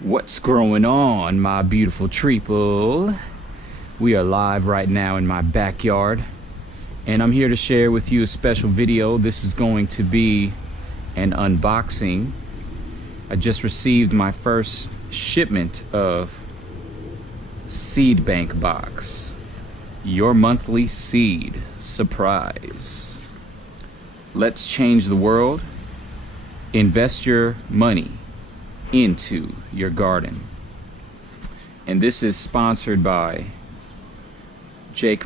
What's growing on, my beautiful treeple? We are live right now in my backyard, and I'm here to share with you a special video. This is going to be an unboxing. I just received my first shipment of seed bank box. Your monthly seed surprise. Let's change the world. Invest your money into your garden. And this is sponsored by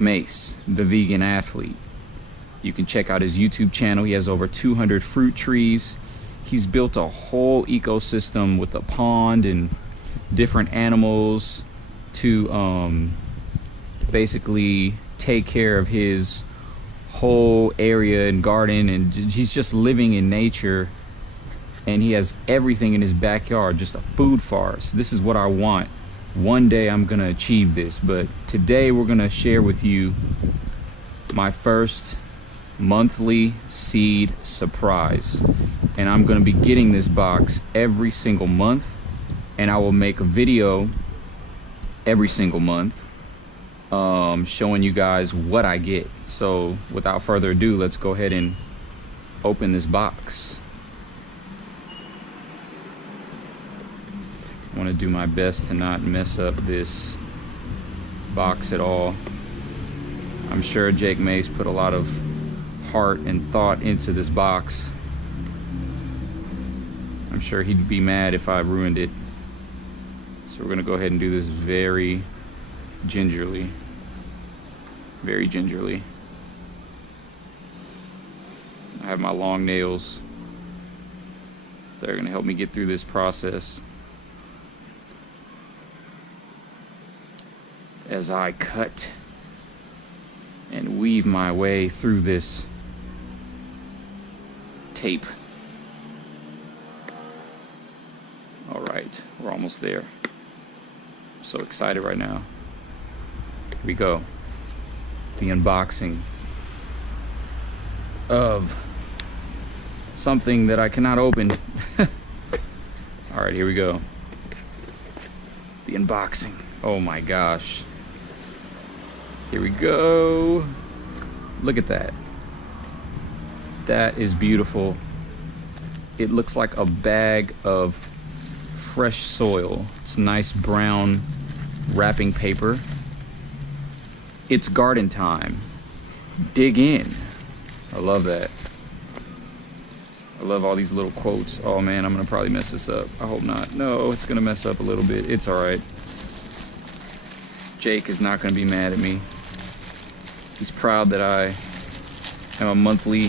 Mace, the vegan athlete. You can check out his YouTube channel. He has over 200 fruit trees. He's built a whole ecosystem with a pond and different animals to basically take care of his whole area and garden, and he's just living in nature. And he has everything in his backyard, just a food forest. This is what I want. One day I'm gonna achieve this, but today we're gonna share with you my first monthly seed surprise. And I'm gonna be getting this box every single month, and I will make a video every single month showing you guys what I get. So without further ado, let's go ahead and open this box. I want to do my best to not mess up this box at all. I'm sure Mace put a lot of heart and thought into this box. I'm sure he'd be mad if I ruined it. So we're going to go ahead and do this very gingerly. Very gingerly. I have my long nails. They're going to help me get through this process as I cut and weave my way through this tape. All right, we're almost there. I'm so excited right now. Here we go. The unboxing of something that I cannot open. All right, here we go. The unboxing. Oh my gosh. Here we go. Look at that. That is beautiful. It looks like a bag of fresh soil. It's nice brown wrapping paper. It's garden time. Dig in. I love that. I love all these little quotes. Oh man, I'm gonna probably mess this up. I hope not. No, it's gonna mess up a little bit. It's all right. Jake is not gonna be mad at me. He's proud that I am a monthly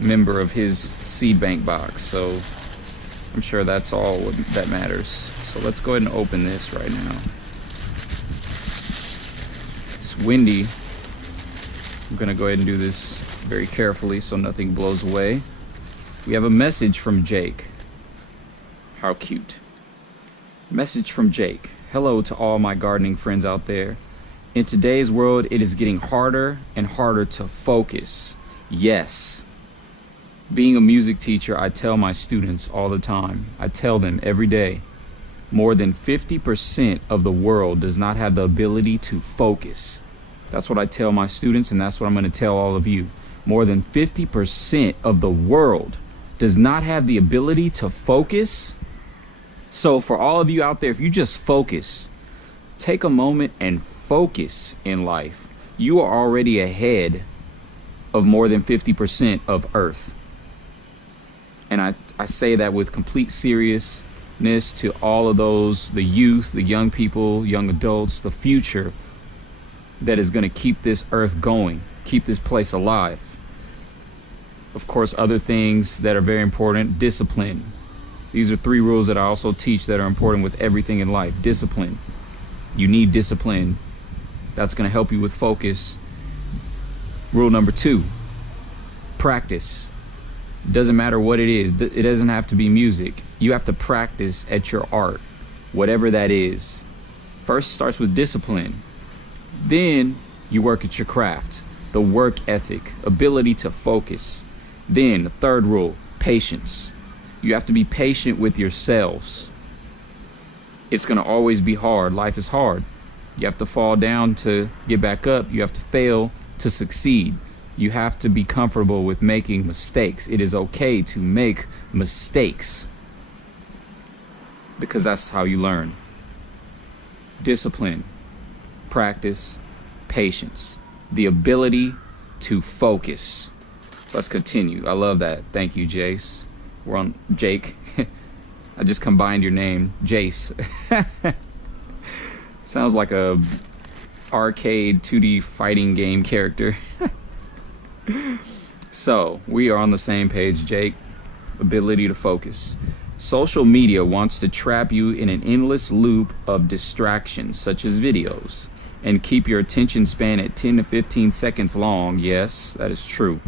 member of his seed bank box, so I'm sure that's all that matters. So let's go ahead and open this right now. It's windy. I'm gonna go ahead and do this very carefully so nothing blows away. We have a message from Jake. How cute. Message from Jake. Hello to all my gardening friends out there. In today's world, it is getting harder and harder to focus. Yes. Being a music teacher, I tell my students all the time. I tell them every day, more than 50% of the world does not have the ability to focus. That's what I tell my students, and that's what I'm going to tell all of you. More than 50% of the world does not have the ability to focus. So for all of you out there, if you just focus, take a moment and focus in life, you are already ahead of more than 50% of Earth. And I say that with complete seriousness to all of those, the youth, the young people, young adults, the future that is going to keep this Earth going, keep this place alive. Of course, other things that are very important: discipline. These are 3 rules that I also teach that are important with everything in life. Discipline. You need discipline. That's going to help you with focus. Rule number 2, practice. Doesn't matter what it is. It doesn't have to be music. You have to practice at your art, whatever that is. First starts with discipline. Then you work at your craft, the work ethic, ability to focus. Then the 3rd rule, patience. You have to be patient with yourselves. It's going to always be hard. Life is hard. You have to fall down to get back up. You have to fail to succeed. You have to be comfortable with making mistakes. It is okay to make mistakes, because that's how you learn. Discipline, practice, patience, the ability to focus. Let's continue. I love that. Thank you, Jace. We're on Jake. I just combined your name, Jace. Sounds like a arcade 2D fighting game character. So, we are on the same page, Jake. Ability to focus. Social media wants to trap you in an endless loop of distractions, such as videos, and keep your attention span at 10 to 15 seconds long. Yes, that is true.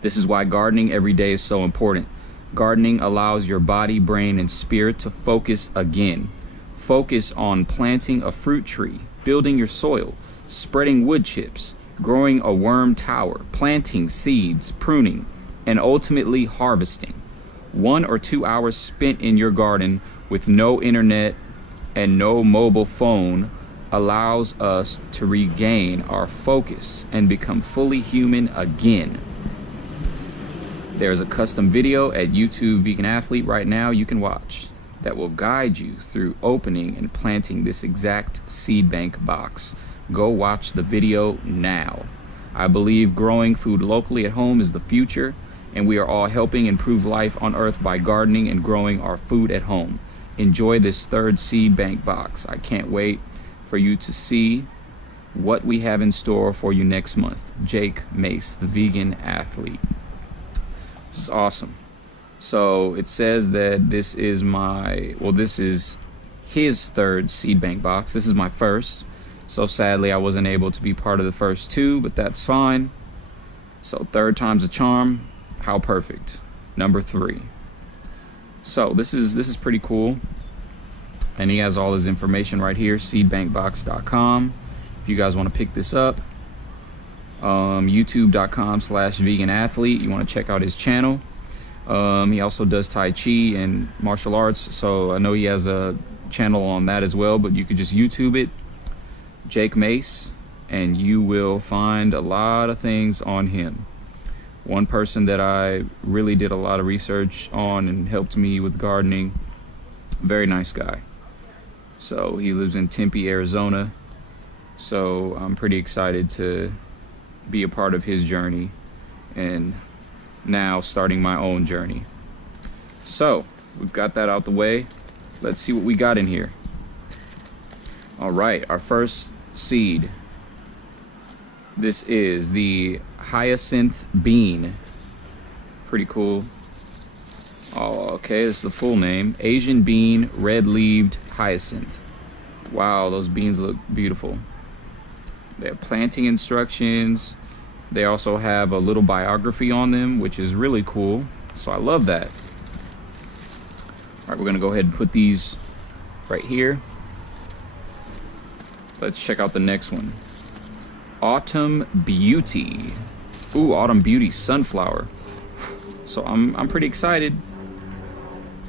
This is why gardening every day is so important. Gardening allows your body, brain, and spirit to focus again. Focus on planting a fruit tree, building your soil, spreading wood chips, growing a worm tower, planting seeds, pruning, and ultimately harvesting. 1 or 2 hours spent in your garden with no internet and no mobile phone allows us to regain our focus and become fully human again. There's a custom video at YouTube Vegan Athlete right now you can watch that will guide you through opening and planting this exact seed bank box. Go watch the video now. I believe growing food locally at home is the future, and we are all helping improve life on Earth by gardening and growing our food at home. Enjoy this third seed bank box. I can't wait for you to see what we have in store for you next month. Jake Mace, the Vegan Athlete. This is awesome. So it says that this is this is his third seed bank box. This is my first. So sadly I wasn't able to be part of the first two, but that's fine. So third time's a charm. How perfect. Number 3. So this is pretty cool. And he has all his information right here, seedbankbox.com. If you guys want to pick this up, youtube.com/veganathlete. You want to check out his channel. He also does Tai Chi and martial arts, so I know he has a channel on that as well, but you could just YouTube it, Jake Mace, and you will find a lot of things on him. One person that I really did a lot of research on and helped me with gardening, very nice guy. So he lives in Tempe, Arizona, so I'm pretty excited to be a part of his journey and now starting my own journey. So we've got that out the way. Let's see what we got in here. All right, our first seed. This is the hyacinth bean. Pretty cool. Oh, okay, this is the full name. Asian bean, red-leaved hyacinth. Wow, those beans look beautiful. They have planting instructions. They also have a little biography on them, which is really cool. So I love that. All right, we're gonna go ahead and put these right here. Let's check out the next one. Autumn Beauty. Ooh, Autumn Beauty sunflower. So I'm pretty excited.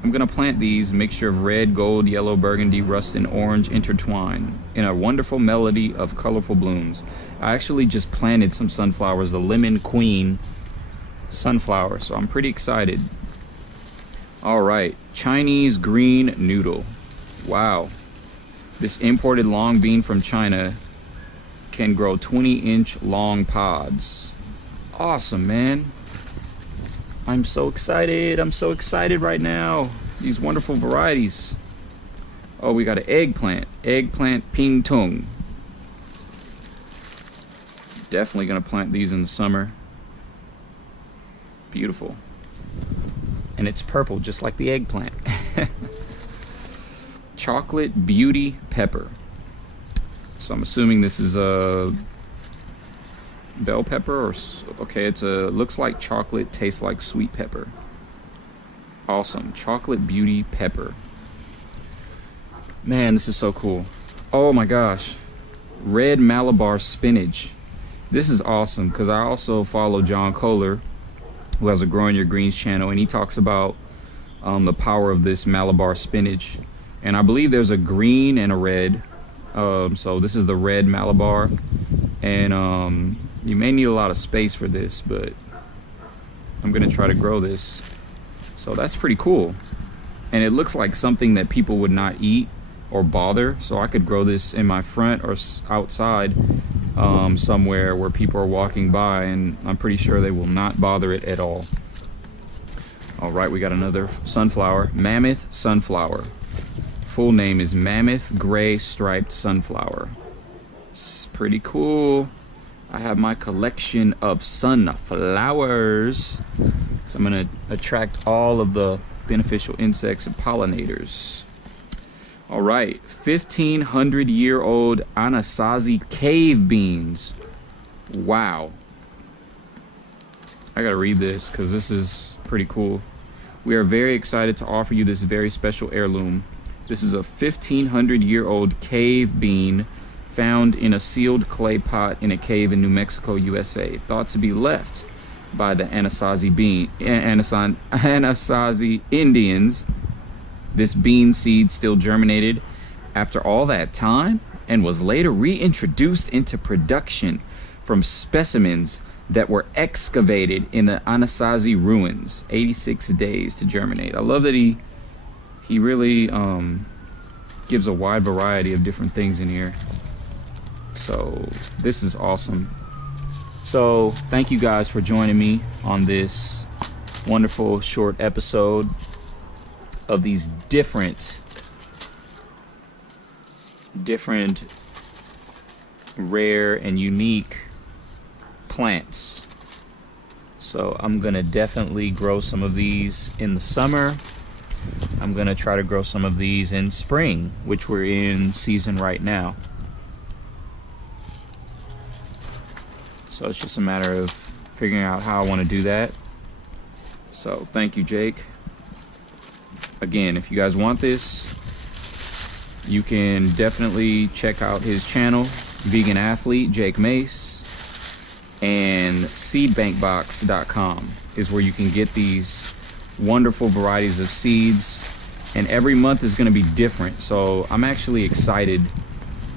I'm gonna plant these, mixture of red, gold, yellow, burgundy, rust, and orange intertwine in a wonderful melody of colorful blooms. I actually just planted some sunflowers, the Lemon Queen sunflower, so I'm pretty excited. All right, Chinese green noodle. Wow. This imported long bean from China can grow 20-inch long pods. Awesome, man. I'm so excited. I'm so excited right now. These wonderful varieties. Oh, we got an eggplant. Eggplant ping tung. Definitely gonna plant these in the summer. Beautiful. And it's purple, just like the eggplant. Chocolate beauty pepper. So I'm assuming this is a bell pepper, or okay, it's a looks like chocolate, tastes like sweet pepper. Awesome. Chocolate beauty pepper. Man, this is so cool. Oh my gosh. Red Malabar spinach. This is awesome because I also follow John Kohler, who has a Growing Your Greens channel, and he talks about the power of this Malabar spinach. And I believe there's a green and a red. So this is the red Malabar. And you may need a lot of space for this, but I'm gonna try to grow this. So that's pretty cool. And it looks like something that people would not eat or bother. So I could grow this in my front or outside somewhere where people are walking by, and I'm pretty sure they will not bother it at all. All right, we got another sunflower, mammoth sunflower. Full name is mammoth gray striped sunflower. It's pretty cool. I have my collection of sunflowers. So I'm gonna attract all of the beneficial insects and pollinators. All right, 1,500-year-old Anasazi cave beans. Wow. I gotta read this because this is pretty cool. We are very excited to offer you this very special heirloom. This is a 1,500-year-old cave bean found in a sealed clay pot in a cave in New Mexico, USA. Thought to be left by the Anasazi Indians. This bean seed still germinated after all that time and was later reintroduced into production from specimens that were excavated in the Anasazi ruins. 86 days to germinate. I love that he really gives a wide variety of different things in here. So this is awesome. So thank you guys for joining me on this wonderful short episode of these different rare and unique plants. So I'm gonna definitely grow some of these in the summer. I'm gonna try to grow some of these in spring, which we're in season right now. So it's just a matter of figuring out how I want to do that. So thank you, Jake. Again, if you guys want this, you can definitely check out his channel, Vegan Athlete Jake Mace, and seedbankbox.com is where you can get these wonderful varieties of seeds, and every month is going to be different. So I'm actually excited.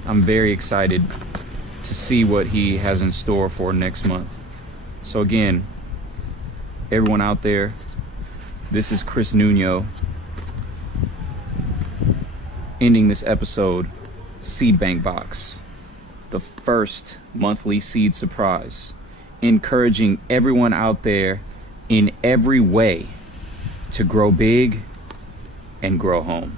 I'm very excited to see what he has in store for next month. So again, everyone out there, this is Chris Nuno ending this episode. Seed Bank Box, the first monthly seed surprise, encouraging everyone out there in every way to grow big and grow home.